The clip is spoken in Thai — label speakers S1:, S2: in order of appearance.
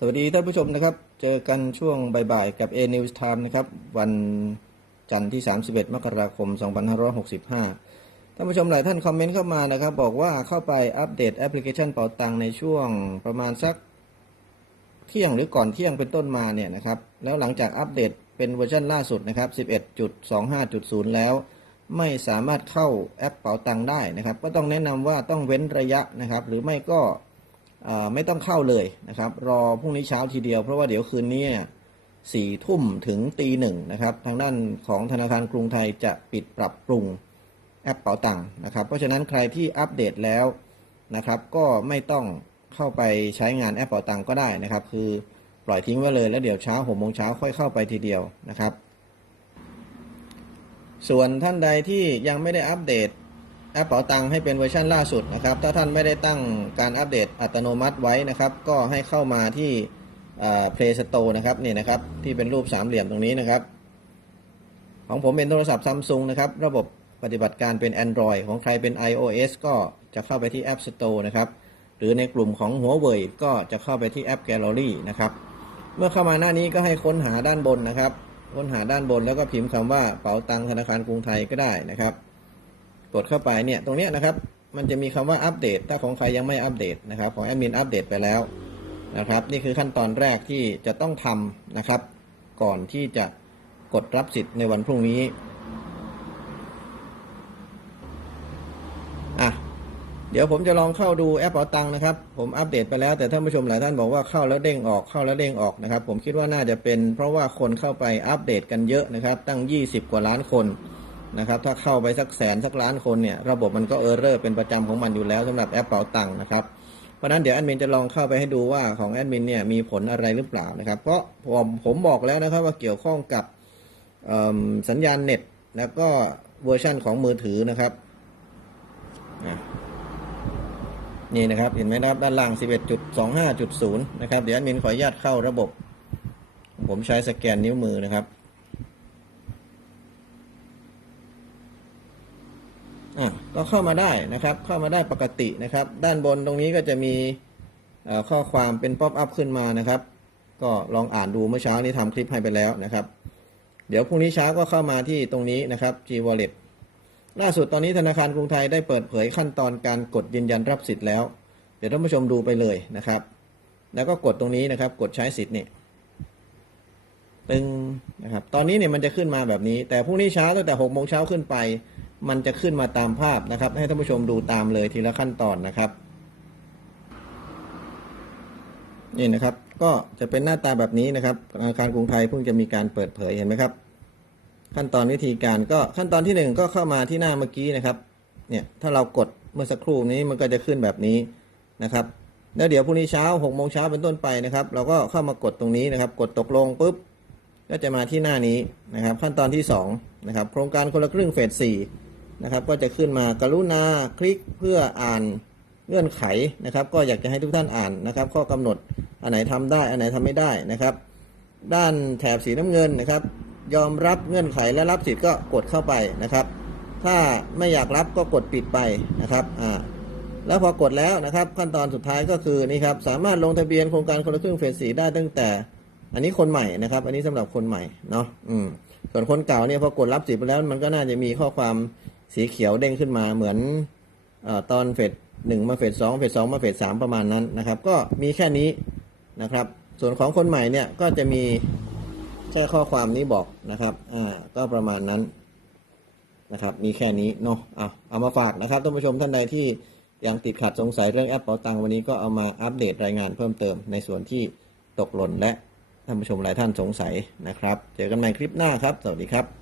S1: สวัสดีท่านผู้ชมนะครับ เจอกันช่วงบ่ายๆกับ A News Time นะครับ วันจันทร์ที่ 31 มกราคม 2565 ท่านผู้ชมหลายท่านคอมเมนต์เข้ามานะครับ บอกว่าเข้าไปอัปเดตแอปพลิเคชันเป๋าตังในช่วงประมาณสักเที่ยงหรือก่อนเที่ยงเป็นต้นมาเนี่ยนะครับ แล้วหลังจากอัปเดตเป็นเวอร์ชันล่าสุดนะครับ 11.25.0 แล้ว ไม่สามารถเข้าแอปเป๋าตังได้นะครับ ก็ต้องแนะนำว่าต้องเว้นระยะนะครับ หรือไม่ก็ ไม่ต้องเข้าเลยนะครับ รอพรุ่งนี้เช้าทีเดียวเพราะว่าเดี๋ยวคืนนี้สี่ทุ่มถึงตีหนึ่งนะครับ ทางด้านของธนาคารกรุงไทยจะปิดปรับปรุงแอปเป๋าตังค์นะครับ เพราะฉะนั้นใครที่อัปเดตแล้วนะครับ ก็ไม่ต้องเข้าไปใช้งานแอปเป๋าตังค์ก็ได้นะครับ คือปล่อยทิ้งไว้เลยแล้วเดี๋ยวเช้าหกโมงเช้าค่อยเข้าไปทีเดียวนะครับ ส่วนท่านใดที่ยังไม่ได้อัปเดต ปเป๋าตังค์ให้เป็นเวอร์ชันล่าสุดนะครับ ถ้าท่านไม่ได้ตั้งการอัปเดตอัตโนมัติไว้นะครับ ก็ให้เข้ามาที่ Play Store นะครับนี่นะครับที่เป็นรูปสามเหลี่ยมตรงนี้นะครับ ของผมเป็นโทรศัพท์ซัมซุงนะครับระบบปฏิบัติการเป็น Android ของใครเป็น iOS ก็จะเข้าไปที่ App Store นะครับหรือในกลุ่มของหัวเว่ยก็จะเข้าไปที่แอป Gallery นะครับ เมื่อเข้ามาหน้านี้ก็ให้ค้นหาด้านบนนะครับ ค้นหาด้านบนแล้วก็พิมพ์คำว่าเป๋าตังค์ธนาคารกรุงไทยก็ได้นะครับ กดเข้าไปเนี่ยตรงนี้นะครับ มันจะมีคำว่าอัปเดต ถ้าของใครยังไม่อัปเดตนะครับของแอดมินอัปเดตไปแล้วนะครับ นี่คือขั้นตอนแรกที่จะต้องทำนะครับ ก่อนที่จะกดรับสิทธิ์ในวันพรุ่งนี้อะเดี๋ยวผมจะลองเข้าดูแอปเป๋าตังค์นะครับ ผมอัปเดตไปแล้ว แต่ท่านผู้ชมหลายท่านบอกว่าเข้าแล้วเด้งออกเข้าแล้วเด้งออกนะครับ ผมคิดว่าน่าจะเป็น เพราะว่าคนเข้าไปอัปเดตกันเยอะนะครับ ตั้ง 20 กว่าล้านคน นะครับถ้าเข้าไปสักแสนสักล้านคนเนี่ยระบบมันก็เออร์เรอร์เป็นประจำของมันอยู่แล้วสำหรับแอปเป๋าตังค์นะครับเพราะนั้นเดี๋ยวแอดมินจะลองเข้าไปให้ดูว่าของแอดมินเนี่ยมีผลอะไรหรือเปล่านะครับเพราะผมผมบอกแล้วนะครับว่าเกี่ยวข้องกับสัญญาณเน็ต แล้วก็เวอร์ชันของมือถือนะครับนี่นี่นะครับเห็นไหมครับด้านล่าง 11.25.0 นะครับเดี๋ยวแอดมินขออนุญาตเข้าระบบ ผมใช้สแกนนิ้วมือนะครับ อะ ก็เข้ามาได้นะครับ เข้ามาได้ปกตินะครับ ด้านบนตรงนี้ก็จะมีข้อความเป็นป๊อปอัพขึ้นมานะครับ ก็ลองอ่านดูเมื่อเช้านี้ทำคลิปให้ไปแล้วนะครับ เดี๋ยวพรุ่งนี้เช้าก็เข้ามาที่ตรงนี้นะครับ G Wallet ล่าสุดตอนนี้ธนาคารกรุงไทยได้เปิดเผยขั้นตอนการกดยืนยันรับสิทธิ์แล้ว เดี๋ยวท่านผู้ชมดูไปเลยนะครับ แล้วก็กดตรงนี้นะครับ กดใช้สิทธิ์นี่ตึงนะครับ ตอนนี้เนี่ยมันจะขึ้นมาแบบนี้ แต่พรุ่งนี้เช้าตั้งแต่หกโมงเช้าขึ้นไป มันจะขึ้นมาตามภาพนะครับ ให้ท่านผู้ชมดูตามเลยทีละขั้นตอนนะครับนี่นะครับ ก็จะเป็นหน้าตาแบบนี้นะครับธนาคารกรุงไทยเพิ่งจะมีการเปิดเผยเห็นไหมครับ ขั้นตอนวิธีการก็ขั้นตอนที่หนึ่งก็เข้ามาที่หน้าเมื่อกี้นะครับ เนี่ยถ้าเรากดเมื่อสักครู่นี้มันก็จะขึ้นแบบนี้นะครับแล้วเดี๋ยวพรุ่งนี้เช้าหกโมงเช้าเป็นต้นไปนะครับ เราก็เข้ามากดตรงนี้นะครับ กดตกลงปุ๊บก็จะมาที่หน้านี้นะครับ ขั้นตอนที่2นะครับโครงการคนละครึ่งเฟส4 นะครับ ก็จะขึ้นมากรุณาคลิกเพื่ออ่านเงื่อนไขนะครับ ก็อยากจะให้ทุกท่านอ่านนะครับ ข้อกำหนดอันไหนทำได้อันไหนทำไม่ได้นะครับ ด้านแถบสีน้ำเงินนะครับ ยอมรับเงื่อนไขและรับสิทธิ์ก็กดเข้าไปนะครับ ถ้าไม่อยากรับก็กดปิดไปนะครับอ่าแล้วพอกดแล้วนะครับ ขั้นตอนสุดท้ายก็คือนี่ครับสามารถลงทะเบียนโครงการคนละครึ่งเฟส4ได้ตั้งแต่ อันนี้คนใหม่นะครับ อันนี้สำหรับคนใหม่เนาะอืมส่วนคนเก่าเนี่ยพอกดรับสิทธิ์ไปแล้วมันก็น่าจะมีข้อความ สีเขียวเด้งขึ้นมาเหมือนอตอนเฟสหนึ่งมาเฟสสองเฟสสองมาเฟสสามประมาณนั้นนะครับ ก็มีแค่นี้นะครับ ส่วนของคนใหม่เนี่ยก็จะมีแค่ข้อความนี้บอกนะครับอ่าก็ประมาณนั้นนะครับ มีแค่นี้เนาะเอาเอามาฝากนะครับท่านผู้ชมท่านใดที่ยังติดขัดสงสัยเรื่องแอปเป๋าตังค์วันนี้ก็เอามาอัปเดตรายงานเพิ่มเติมในส่วนที่ตกหล่นและท่านผู้ชมหลายท่านสงสัยนะครับ เจอกันใหม่คลิปหน้าครับ สวัสดีครับ